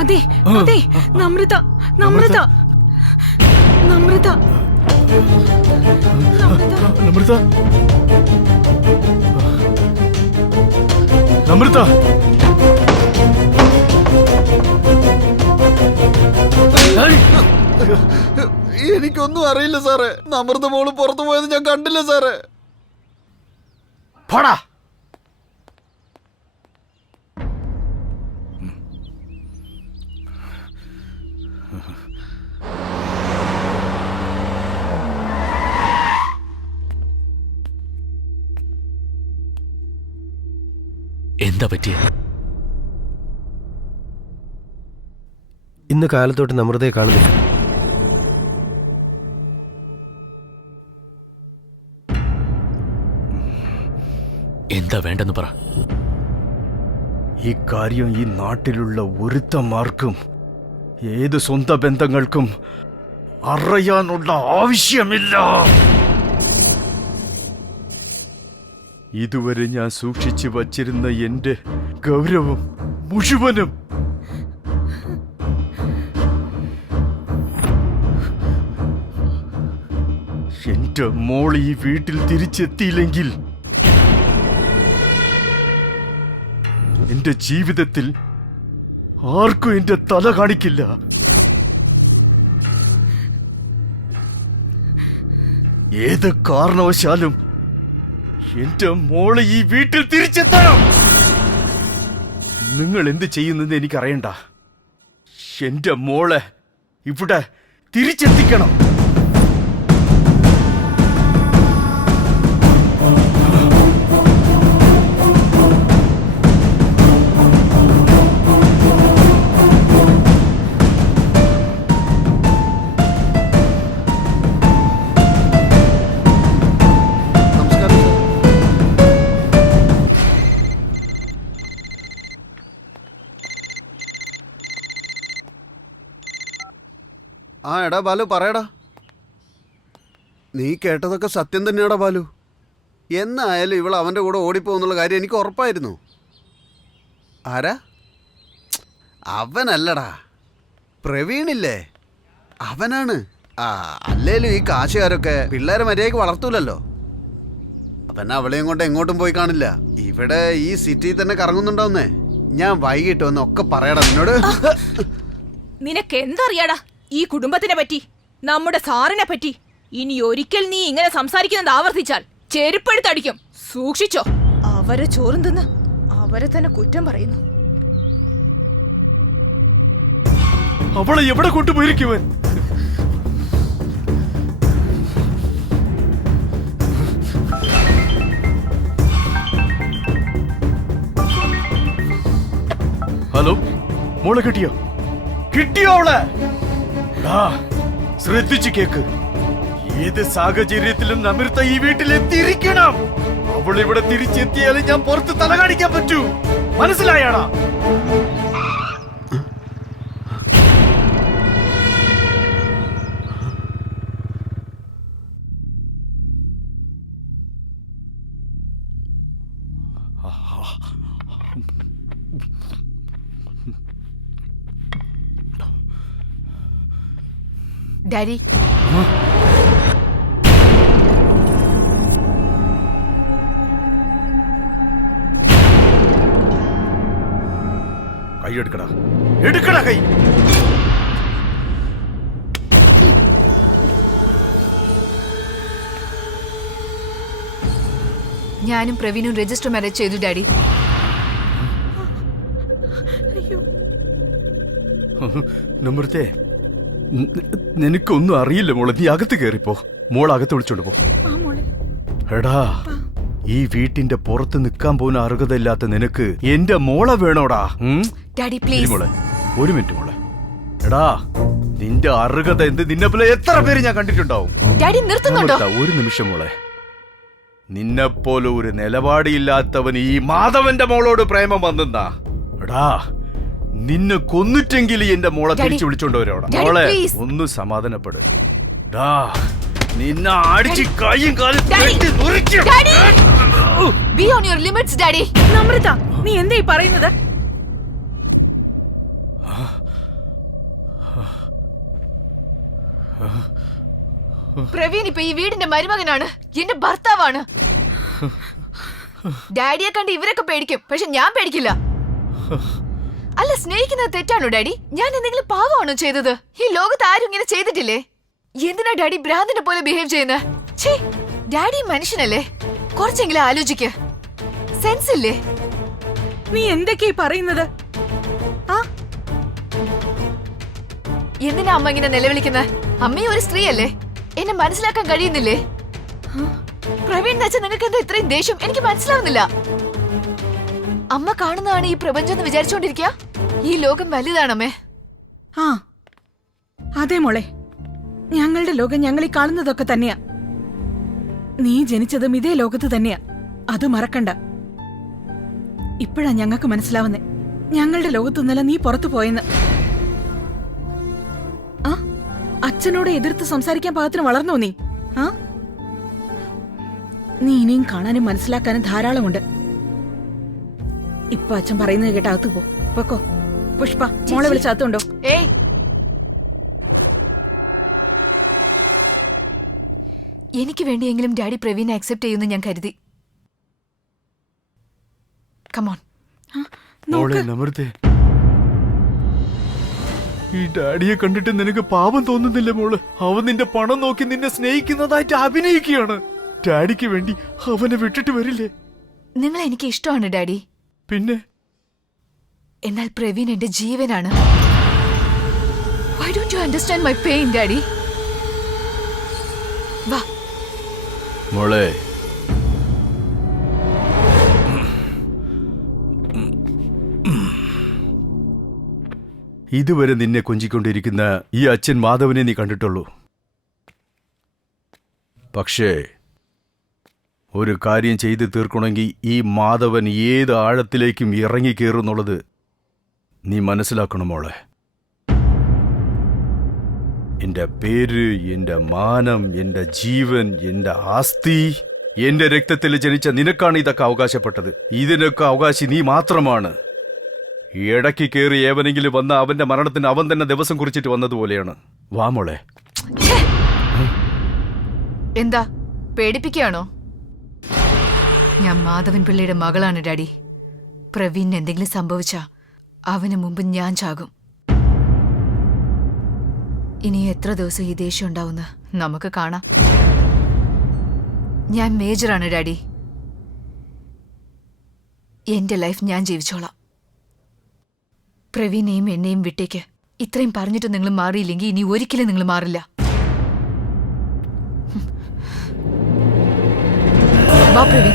അതെ അതെ, നമ്രത നമ്രത നമ്രത നമ്രത നമ്രത എനിക്കൊന്നും അറിയില്ല സാറേ. നമ്രത മോള് പുറത്തു പോയത് ഞാൻ കണ്ടില്ല സാറേ. പോടാ. എന്താ പറ്റിയ? ഇന്ന് കാലത്തോട്ട് നമ്രതയെ കാണുന്നില്ല. എന്താ വേണ്ടെന്ന് പറ. ഈ കാര്യം ഈ നാട്ടിലുള്ള ഒരുത്തന്മാർക്കും ഏത് സ്വന്തം ബന്ധങ്ങൾക്കും അറിയാനുള്ള ആവശ്യമില്ല. ഇതുവരെ ഞാൻ സൂക്ഷിച്ചു വച്ചിരുന്ന എന്റെ ഗൗരവം മുഴുവനും എന്റെ മോൾ ഈ വീട്ടിൽ തിരിച്ചെത്തിയില്ലെങ്കിൽ എന്റെ ജീവിതത്തിൽ ആർക്കും എന്റെ തല കാണിക്കില്ല. ഏത് കാരണവശാലും എന്റെ മോള് ഈ വീട്ടിൽ തിരിച്ചെത്തണം. നിങ്ങൾ എന്ത് ചെയ്യുന്നത് എനിക്കറിയണ്ട. എന്റെ മോളെ ഇവിടെ തിരിച്ചെത്തിക്കണം. ആ എടാ ബാലു, പറയടാ. നീ കേട്ടതൊക്കെ സത്യം തന്നെയാടാ ബാലു. എന്നായാലും ഇവൾ അവൻ്റെ കൂടെ ഓടിപ്പോന്നുള്ള കാര്യം എനിക്ക് ഉറപ്പായിരുന്നു. ആരാ? അവനല്ലടാ, പ്രവീണില്ലേ, അവനാണ്. അല്ലേലും ഈ കാശുകാരൊക്കെ പിള്ളേരെ മര്യാദയ്ക്ക് വളർത്തൂലല്ലോ. അവൻ അവളെയും കൊണ്ട് എങ്ങോട്ടും പോയി കാണില്ല. ഇവിടെ ഈ സിറ്റിയിൽ തന്നെ കറങ്ങുന്നുണ്ടാവുന്നേ. ഞാൻ വൈകിട്ട് വന്ന് ഒക്കെ പറയടാ നിന്നോട്. നിനക്ക് എന്തറിയാടാ ഈ കുടുംബത്തിനെ പറ്റി, നമ്മുടെ സാറിനെ പറ്റി? ഇനി ഒരിക്കൽ നീ ഇങ്ങനെ സംസാരിക്കുന്നത് ആവർത്തിച്ചാൽ ചെരുപ്പെടുത്തടിക്കും. സൂക്ഷിച്ചോ. അവരെ ചോറും തിന്ന് അവരെ തന്നെ കുറ്റം പറയുന്നു. അവളെ എവിടെ കൊണ്ടുപോയിരിക്കുവൻ? ഹലോ, മോളെ കിട്ടിയോ? കിട്ടിയോ അവളെ? ശ്രദ്ധിച്ചു കേക്ക്. ഏത് സാഹചര്യത്തിലും നമ്രത ഈ വീട്ടിൽ എത്തിയിരിക്കണം. അവൾ ഇവിടെ തിരിച്ചെത്തിയാലും ഞാൻ പുറത്ത് തല കാണിക്കാൻ പറ്റൂ. മനസ്സിലായാടാ? ഡാഡി, കൈ എടുക്കടാ, എടുക്കടാ കൈ. ഞാനും പ്രവീണും രജിസ്റ്റർ മാരേജ് ചെയ്തു ഡാഡി. നമ്രതേ, നിനക്കൊന്നും അറിയില്ല മോളെ. നീ അകത്ത് കയറിപ്പോ. മോൾ അകത്ത് വിളിച്ചോണ്ട് പോ. എടാ, ഈ വീട്ടിന്റെ പുറത്ത് നിൽക്കാൻ പോകുന്ന അർഹതയില്ലാത്ത നിനക്ക് എന്റെ മോളെ വേണോടാ? Daddy please. മോളെ ഒരു മിനിറ്റ് മോളെ. എടാ, നിന്റെ അർഹത എന്ത്? നിന്നെ പോലെ എത്ര പേര് ഞാൻ കണ്ടിട്ടുണ്ടാവും. ഡാഡി നിർത്തുന്നുണ്ടോ? ഒരു നിമിഷം മോളെ. നിന്നെപ്പോലെ ഒരു നിലപാടില്ലാത്തവൻ ഈ മാധവന്റെ മോളോട് പ്രേമം വന്നെന്നാ? എടാ, നിന്നെ കൊന്നിട്ടെങ്കിൽ എന്റെ മോളെ തിരിച്ചു വിളിച്ചോണ്ടവരോടാ. മോളെ ഒന്ന് സമാധാനപ്പെട്. നിന്നെ അടിച്ച് കൈയും കാലും B on your limits daddy. Namrata, നീ എന്തായി പറയുന്നത്? പ്രവീൺ ഇപ്പൊ ഈ വീടിന്റെ മരുമകനാണ്, എന്റെ ഭർത്താവാണ്. ഡാഡിയെ കണ്ട് ഇവരൊക്കെ പേടിക്കും, പക്ഷെ ഞാൻ പേടിക്കില്ല. അല്ല, സ്നേഹിക്കുന്നത് തെറ്റാണോ ഡാഡി? ഞാൻ എന്തെങ്കിലും പാവമാണോ ചെയ്തത്? ഈ ലോകത്ത് ആരും ഇങ്ങനെ ചെയ്തിട്ടില്ലേ? എന്തിനാ ഡാഡി ഭ്രാന്തിനെ പോലെ ബിഹേവ് ചെയ്യുന്നത്? ഛേ, ഡാഡി മനുഷ്യനല്ലേ, കുറച്ചെങ്കിലും ആലോചിക്ക്. സെൻസ് ഇല്ലേ? നീ എന്തൊക്കെയാ പറയുന്നത്? ആ എന്തിനാ അമ്മ ഇങ്ങനെ നിലവിളിക്കുന്നത്? അമ്മയും ഒരു സ്ത്രീയല്ലേ, എന്നെ മനസ്സിലാക്കാൻ കഴിയുന്നില്ലേ? പ്രവീൺ എന്ന് വെച്ചാൽ നിങ്ങൾക്ക് എന്താ ഇത്രയും ദേഷ്യം? എനിക്ക് മനസ്സിലാവുന്നില്ല. അമ്മ കാണുന്നതാണ് ഈ പ്രപഞ്ചം എന്ന് വിചാരിച്ചോണ്ടിരിക്കുക? ഈ ലോകം വലുതാണമ്മേ. ആ അതെ മോളെ, ഞങ്ങളുടെ ലോകം ഞങ്ങൾ ഈ കാണുന്നതൊക്കെ തന്നെയാ. നീ ജനിച്ചതും ഇതേ ലോകത്ത് തന്നെയാ, അത് മറക്കണ്ട. ഇപ്പോഴാ ഞങ്ങൾക്ക് മനസ്സിലാവുന്നേ ഞങ്ങളുടെ ലോകത്തുനിന്നല്ല നീ പുറത്തു പോയെന്ന്. ആ അച്ഛനോട് എതിർത്ത് സംസാരിക്കാൻ പാകത്തിന് വളർന്നോ നീ? ആ നീ ഇനിയും കാണാനും മനസ്സിലാക്കാനും ധാരാളമുണ്ട്. ഇപ്പൊ അച്ഛൻ പറയുന്നത് കേട്ട് അകത്തു പൊക്കോ. പുഷ്പ, മോളെ വിളിച്ചകത്തുണ്ടോ? ഏയ്, എനിക്ക് വേണ്ടിയെങ്കിലും ഡാഡി പ്രവീനെ അക്സെപ്റ്റ് ചെയ്യുമെന്ന് ഞാൻ കരുതി. കമോൺ. മോളെ നമൃതേ, ഈ ഡാഡിയെ കണ്ടിട്ട് നിനക്ക് പാപം തോന്നുന്നില്ല മോള്? അവൻ നിന്റെ പണം നോക്കി നിന്നെ സ്നേഹിക്കുന്നതായിട്ട് അഭിനയിക്കുകയാണ്. ഡാഡിക്ക് വേണ്ടി അവനെ വിട്ടിട്ട് വരില്ലേ? നിങ്ങൾ എനിക്ക് ഇഷ്ടമാണ് ഡാഡി, പിന്നെ എന്നാൽ പ്രവീൺ എന്റെ ജീവനാണ്. Why don't you understand my pain, Daddy? വാ. മോളെ, ഇതുവരെ നിന്നെ കൊഞ്ചിക്കൊണ്ടിരിക്കുന്ന ഈ അച്ഛൻ മാധവനെ നീ കണ്ടിട്ടുള്ളൂ. പക്ഷേ ഒരു കാര്യം ചെയ്തു തീർക്കണമെങ്കിൽ ഈ മാധവൻ ഏത് ആഴത്തിലേക്കും ഇറങ്ങിക്കേറുന്നുള്ളത് നീ മനസ്സിലാക്കണം മോളെ. എന്റെ പേര്, എന്റെ മാനം, എന്റെ ജീവൻ, എന്റെ ആസ്തി, എന്റെ രക്തത്തിൽ ജനിച്ച നിനക്കാണ് ഇതൊക്കെ അവകാശപ്പെട്ടത്. ഇതിനൊക്കെ അവകാശി നീ മാത്രമാണ്. ഇടയ്ക്ക് കയറി ഏവനെങ്കിലും വന്ന അവന്റെ മരണത്തിന് അവൻ തന്നെ ദിവസം കുറിച്ചിട്ട് വന്നതുപോലെയാണ്. വാ മോളെ. എന്താ പേടിപ്പിക്കുകയാണോ? ഞാൻ മാധവൻ പിള്ളയുടെ മകളാണ് ഡാഡി. പ്രവീണിന് എന്തെങ്കിലും സംഭവിച്ചാ അവന് മുമ്പ് ഞാൻ ചാകും. ഇനി എത്ര ദിവസം ഈ ദേഷ്യം ഉണ്ടാവുന്ന നമുക്ക് കാണാം. ഞാൻ മേജറാണ് ഡാഡി. എന്റെ ലൈഫ് ഞാൻ ജീവിച്ചോളാം. പ്രവീനെയും എന്നെയും വിട്ടേക്ക്. ഇത്രയും പറഞ്ഞിട്ട് നിങ്ങൾ മാറിയില്ലെങ്കിൽ ഇനി ഒരിക്കലും നിങ്ങൾ മാറില്ല. വാ പ്രവീൺ.